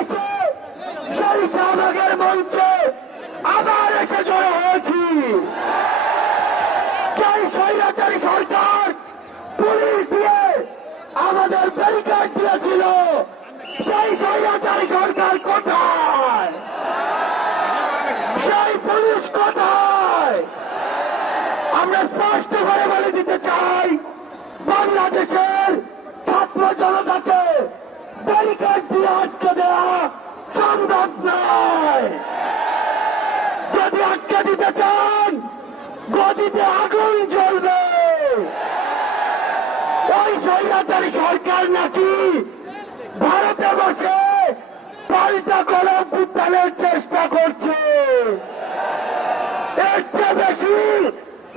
এসে সেই শাহবাগের মঞ্চে আবার এসে জড়ো হয়েছি। সেই স্বৈরাচারী সরকার পুলিশ দিয়ে আমাদের ব্যারিকেড দিয়েছিল, সেই স্বৈরাচারী সরকার কোথায়? সেই পুলিশ কোথায়? আমরা স্পষ্ট করে বলে দিতে চাই, বাংলাদেশের ছাত্র জনতাকে ব্যারিকেড দিয়ে আটকে দেওয়া সম্ভব নয়। যদি আটকে দিতে চান, গদিতে আগুন জ্বলবে। ওই স্বৈরাচারী সরকার নাকি ভারতে বসে পাল্টা গণঅভ্যুত্থানের চেষ্টা করছে। এর চেয়ে বেশি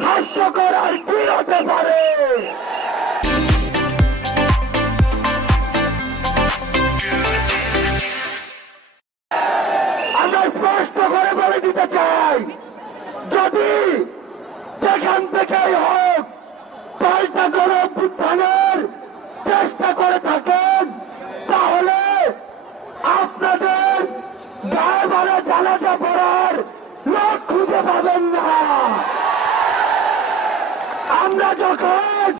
হাস্যকর আর কি হতে পারে? আমরা স্পষ্ট করে বলে দিতে চাই, যদি যেখান থেকেই হোক পাল্টা গণঅভ্যুত্থানের চেষ্টা করে থাকেন, তাহলে আপনাদের গায়ে ভরা জানাজা পড়ার লোক খুঁজে পাবেন না। আমরা যখন